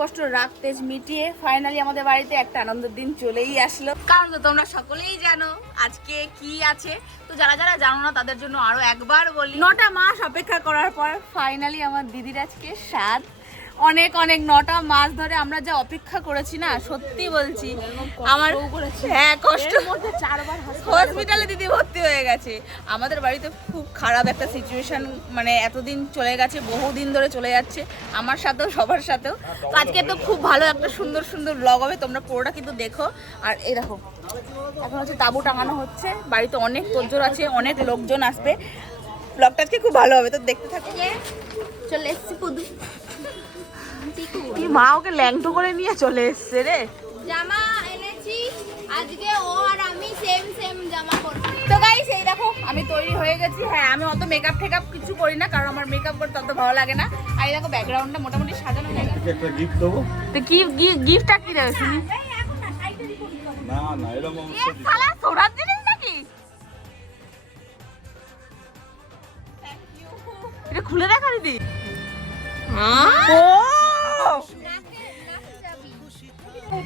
কষ্ট, রাগ, তেজ মিটিয়ে ফাইনালি আমাদের বাড়িতে একটা আনন্দের দিন চলেই আসলো। কারণ তো তোমরা সকলেই জানো আজকে কি আছে। তো যারা যারা জানো না, তাদের জন্য আরও একবার বলি, নটা মাস অপেক্ষা করার পর ফাইনালি আমার দিদির আজকে স্বাদ অনেক অনেক, নটা মাস ধরে আমরা যা অপেক্ষা করেছি না, সত্যি বলছি, আমার হ্যাঁ কষ্ট। হসপিটালে দিদি ভর্তি হয়ে গেছে। আমাদের বাড়িতে খুব খারাপ একটা সিচুয়েশন মানে এতদিন চলে গেছে, বহুদিন ধরে চলে যাচ্ছে, আমার সাথেও, সবার সাথেও। তো আজকে তো খুব ভালো একটা সুন্দর সুন্দর ব্লগ হবে, তোমরা পুরোটা কিন্তু দেখো। আর দেখো, এখন হচ্ছে তাঁবু টাঙানো হচ্ছে, বাড়িতে অনেক তোরজোর আছে, অনেক লোকজন আসবে। ব্লগটা আজকে খুব ভালো হবে, তো দেখতে থাকো। চলে এসছি, পুদু। কি মা ওকে ল্যাংটো করে নিয়ে চলে এসছে রে? জামা এনেছি। আজকে ও আর আমি সেম সেম জামা পরবো। তো গাইস এই দেখো আমি তৈরি হয়ে গেছি। হ্যাঁ আমি অত মেকআপ টেকআপ কিছু করি না কারণ আমার মেকআপ করতে অত ভালো লাগে না। আর এই দেখো ব্যাকগ্রাউন্ডটা মোটামুটি সাজানো হয়ে গেছে। একটা গিফট দেবো? তো কি গিফটটা কি দেবে শুনি? না না এরকম শালা সোনার জিনিস নাকি? এটা খুলে দেখা দিদি। ও!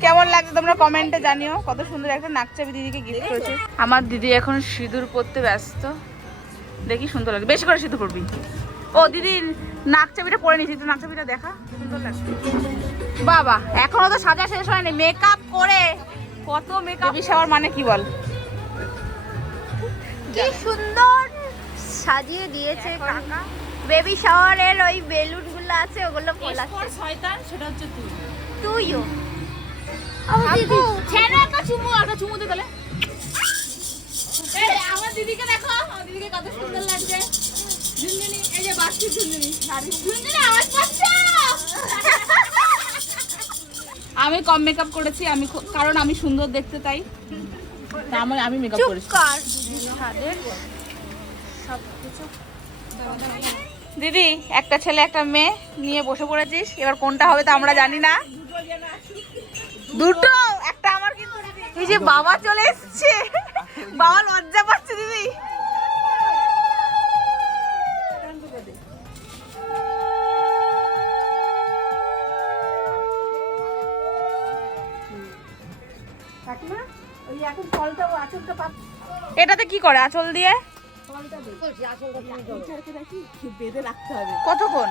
কেমন লাগছে তোমরা কমেন্টে জানিও। কত সুন্দর একটা নাকচাবি দিদিকে গিফট করেছে। আমার দিদি এখন সিঁদুর পরতে ব্যস্ত। দেখি সুন্দর লাগে বেশি করে সিঁদুর পরবি। ও দিদি নাকচাবিটা পরে নিয়েছি। তো নাকচাবিটা দেখা। সুন্দর লাগছে। বাবা এখনও তো সাজা শেষ হয়নি। মেকআপ করে। কত মেকআপ শাওয়ার মানে কি বল? কি সুন্দর সাজিয়ে দিয়েছে কাকা। বেবি শাওয়ারের ওই বেলুনগুলো আছে ওগুলো ফোলাচ্ছে শয়তান সেটা হচ্ছে তুই তুইও? আপু ছেড়ে একটা চুমু একটা চুমু দে তাহলে। এই আমার দিদিকে দেখো আমার দিদিকে কত সুন্দর লাগছে। ঝুনঝুনি এই যে বাসি ঝুনঝুনি। ঝুনঝুনি আওয়াজ পাচ্ছ। আমি কম মেকআপ করেছি আমি কারণ আমি সুন্দর দেখতে তাই। তা আমি আমি মেকআপ করেছি। কর। দিদি একটা ছেলে একটা মেয়ে নিয়ে বসে পড়েছিস। এবার কোনটা হবে তা আমরা জানি না। দুটো একটা আমার কিন্তু এই যে বাবা চলে এসছে। বাবা লজ্জা পাচ্ছে দিদি। এটাতে কি করে? আঁচল দিয়ে? কতক্ষণ?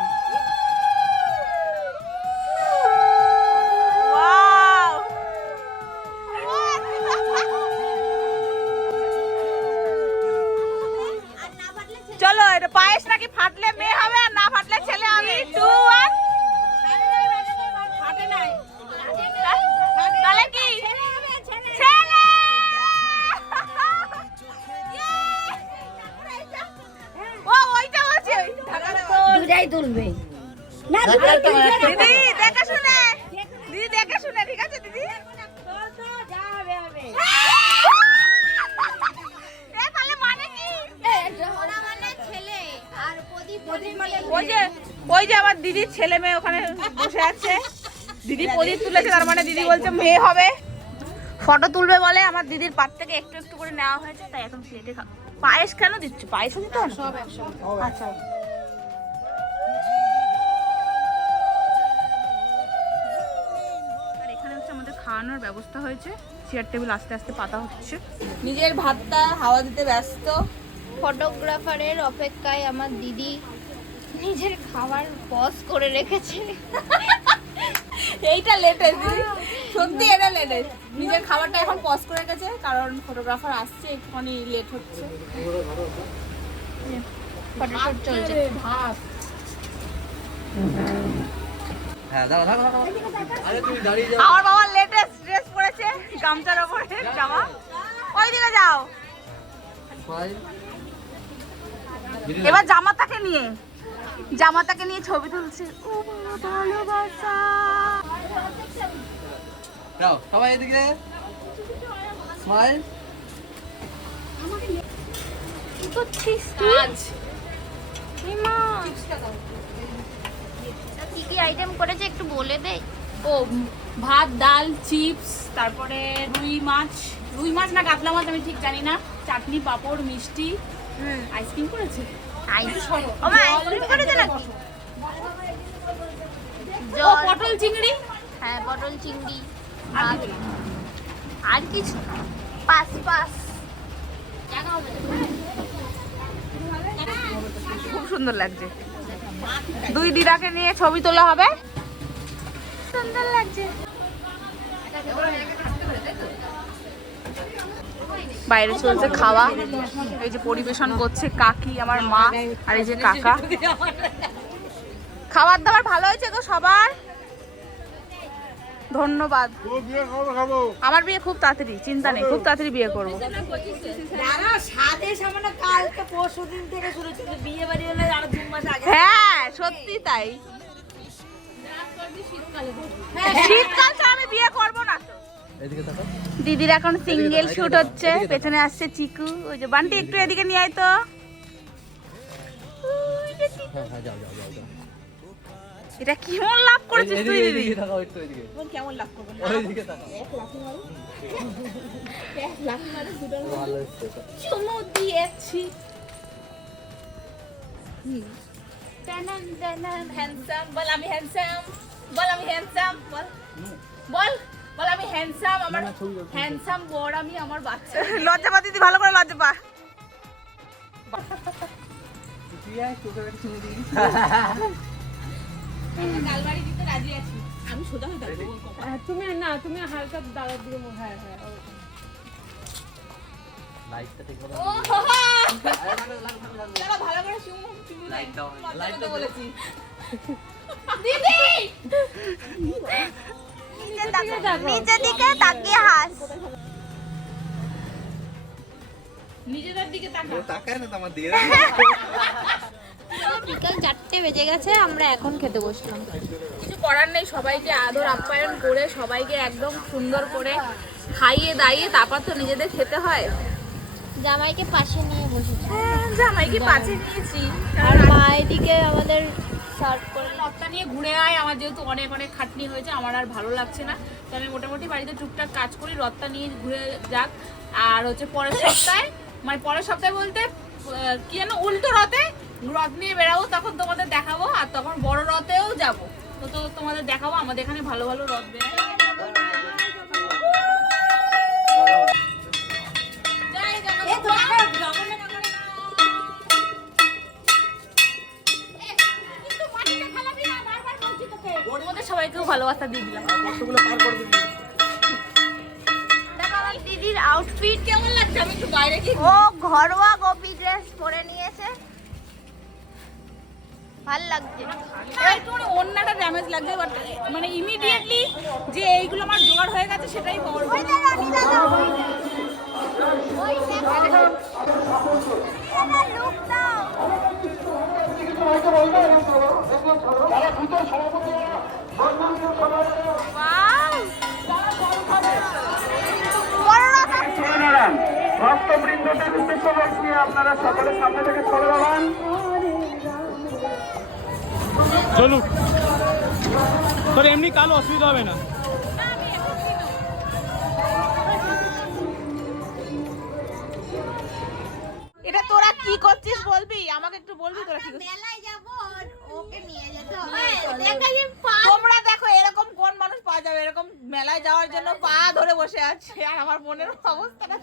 ওই যে ওই যে আমার দিদির ছেলে মেয়ে ওখানে বসে আছে। দিদি প্রদীপ তুলেছে তার মানে দিদি বলছে মেয়ে হবে। ফটো তুলবে বলে আমার দিদির পাত থেকে একটু একটু করে নেওয়া হয়েছে তাই এখন প্লেটে পায়েস কেন দিচ্ছ? পায়েসও দিতে হবে সব আচ্ছা। এখানে হচ্ছে আমাদের খাওয়ানোর ব্যবস্থা হয়েছে। চেয়ার টেবিল আস্তে আস্তে পাতা হচ্ছে। নিজের ভাতটা হাওয়া দিতে ব্যস্ত। ফটোগ্রাফারের অপেক্ষায় আমার দিদি নিজের খাবার পজ করে রেখেছে। এইটা লেটেস্ট সত্যি এটা লেটেস্ট নিজের খাবারটা এখন পজ করে গেছে কারণ ফটোগ্রাফার আসছে একটুখানি লেট হচ্ছে। ফটোশুট চলছে। হ্যাঁ আমার বাবা লেটেস্ট ড্রেস পরেছে গামছার ওপরে জামা। যাও. এবার জামাতাকে নিয়ে। জামাতাকে নিয়ে ছবি তুলছে। ও বাবা, ভালোবাসা। দাও সবাই এদিকে। স্মাইল। কি করছিস তুই মা কি কি আইটেম করেছে একটু বলে দে। ও ভাত ডাল চিপস তারপরে রুই মাছ। রুই মাছ না কাতলা মাছ আমি ঠিক জানি না। চাটনি পাঁপড় মিষ্টি। আইসক্রিম করেছে? পটল চিংড়ি হ্যাঁ পটল চিংড়ি আর কিছু। পাস পাস খুব সুন্দর লাগছে দুই দিদাকে নিয়ে ছবি তোলা হবে সুন্দর লাগছে বাইরে চলছে খাওয়া। এই যে পরিবেশন করছে কাকি আমার মা আর এই যে কাকা। খাবার দাবার ভালো হয়েছে গো সবার? ধন্যবাদ। আমার বিয়ে খুব তাড়াতাড়ি চিন্তা নেই খুব তাড়াতাড়ি বিয়ে করব। হ্যাঁ সত্যি তাই। শীতকাল দিদির এখন সিঙ্গেল শুট হচ্ছে পেছনে আসছে চিকু। ওই যে বান্টি একটু এদিকে নিয়ে আয় তো। হ্যাঁ হ্যাঁ এটা কেমন লাভ করেছিস তুই দিদি? কেমন লাভ করব? দিয়েছি। হ্যান্ডসাম বল আমি হ্যান্ডসাম বল আমি হ্যান্ডসাম বল। বল। বল আমি হ্যান্ডসাম আমার হ্যান্ডসাম বড় আমি আমার বাচ্চা। লজ্জা পা দিদি ভালো করে লজ্জা পা। হয়ে তুমি না তুমি হালকা দাঁড়ার দিকে হ্যাঁ হ্যাঁ লাইটটা নিচের দিকে তাকিয়ে হাস। নিজেদের দিকে তাকায় না আমার দিয়ে বিকাল চারটে বেজে গেছে আমরা এখন খেতে বসলাম। কিছু করার নেই সবাইকে আদর আপ্যায়ন করে সবাইকে একদম সুন্দর করে খাইয়ে দাইয়ে তারপর তো নিজেদের খেতে হয়। জামাইকে পাশে নিয়ে বসেছি। জামাইকে পাচে নিয়েছি। আর মা এদিকে আমাদের সার্ভ করে নিয়ে ঘুরে আয়, আমার যেহেতু অনেক অনেক খাটনি হয়েছে, আমার আর ভালো লাগছে না। তো আমি মোটামুটি বাড়িতে টুকটাক কাজ করি, রথটা নিয়ে ঘুরে যাক। আর হচ্ছে পরের সপ্তাহে মানে পরের সপ্তাহে বলতে কি যেন উল্টো রথে রথ নিয়ে বেরাবো তখন তোমাদের দেখাবো, আর তখন বড় রথেও যাব। তো তো তোমাদের দেখাবো, আমাদের এখানে ভালো ভালো রথ বেরায় সবাইকেও ভালোবাসা দিয়ে দিলাম। আমার দিদির আউটফিট কেমন লাগছে? আমি একটু বাইরে কি ও ঘরোয়া গোপী ড্রেস পরে নিয়েছে। ভালো লাগছে। একটু মানে অন্যটা ড্যামেজ লাগছে বাট মানে ইমিডিয়েটলি যে এইগুলো আমার জোগাড় হয়ে গেছে সেটাই বড় দাও। ভক্তবৃন্দদের উদ্দেশ্য করছি আপনারা সকলের সামনে থেকে সরে দাঁড়ান চলুক তোর এমনি কালো অসুবিধা হবে না। এটা তোরা কি করছিস বলবি? আমাকে একটু বলবি তোরা কি মেলায় যাব। তোমরা দেখো এরকম কোন মানুষ পাওয়া যাবে? এরকম মেলায় যাওয়ার জন্য পা ধরে বসে আছে। আর আমার মনের অবস্থাটা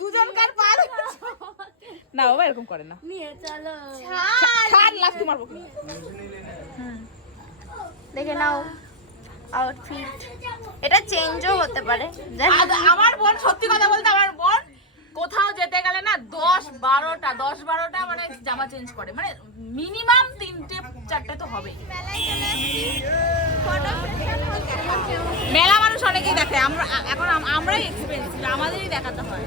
দুজনকার পা না বাবা এরকম করে না। নিয়ে চলো। ছাড় তোমার দেখে নাও। আউটফিট এটা চেঞ্জও হতে পারে। আমার বোন সত্যি কথা বলতে আমার বোন কোথাও যেতে গেলে না দশ বারোটা দশ বারোটা মানে জামা চেঞ্জ করে। মানে মিনিমাম তিনটে চারটে তো হবে মেলা মানুষ অনেকেই দেখে। আমরা এখন আম- আমরাই এক্সপেন্সিভ আমাদেরই দেখাতে হয়।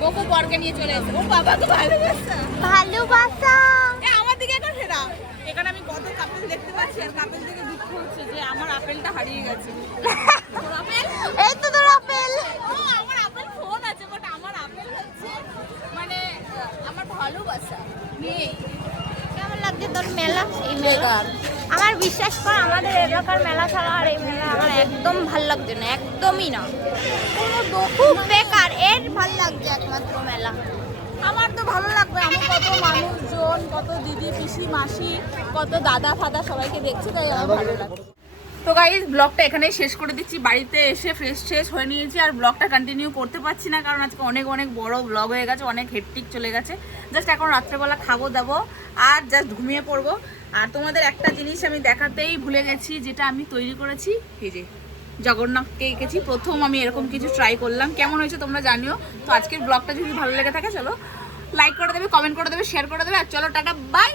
বকু বরকে নিয়ে চলে এসে ও বাবা তো ভালোবাসা ভালোবাসা আমার দিকে এখন ফেরা। এখানে আমি কত কাপেল দেখতে পাচ্ছি আর কাপেল থেকে দুঃখ হচ্ছে যে আমার আপেলটা হারিয়ে গেছে তোর আপেল এই তো তোর আপেল ও আমার আপেল ফোন আছে বাট আমার আপেল হচ্ছে মানে আহ, আমার ভালোবাসা নেই কেমন লাগছে তোর মেলা এই মেলা আমার বিশ্বাস কর আমাদের এলাকার মেলা ছাড়া আর এই মেলা আমার একদম ভালো লাগছে না একদমই না। কোনো খুব বেকার এর ভালো লাগছে একমাত্র মেলা। আমার তো ভালো লাগবে আমি কত মানুষজন কত দিদি পিসি মাসি কত দাদা ফাদা সবাইকে দেখছি তাই আমার ভালো লাগছে। তো গাইজ ব্লগটা এখানেই শেষ করে দিচ্ছি। বাড়িতে এসে ফ্রেশ ট্রেশ হয়ে নিয়েছি আর ব্লগটা কন্টিনিউ করতে পারছি না, কারণ আজকে অনেক অনেক বড় ব্লগ হয়ে গেছে, অনেক হেডটিক চলে গেছে। জাস্ট এখন রাত্রেবেলা খাব, দাবো, আর জাস্ট ঘুমিয়ে পড়ব। আর তোমাদের একটা জিনিস আমি দেখাতেই ভুলে গেছি, যেটা আমি তৈরি করেছি। এই যে জগন্নাথকে এঁকেছি প্রথম আমি এরকম কিছু ট্রাই করলাম। কেমন হয়েছে তোমরা জানিও। তো আজকের ব্লগটা যদি ভালো লেগে থাকে, চলো লাইক করে দেবে কমেন্ট করে দেবে শেয়ার করে দেবে, আর চলো, টাটা বাই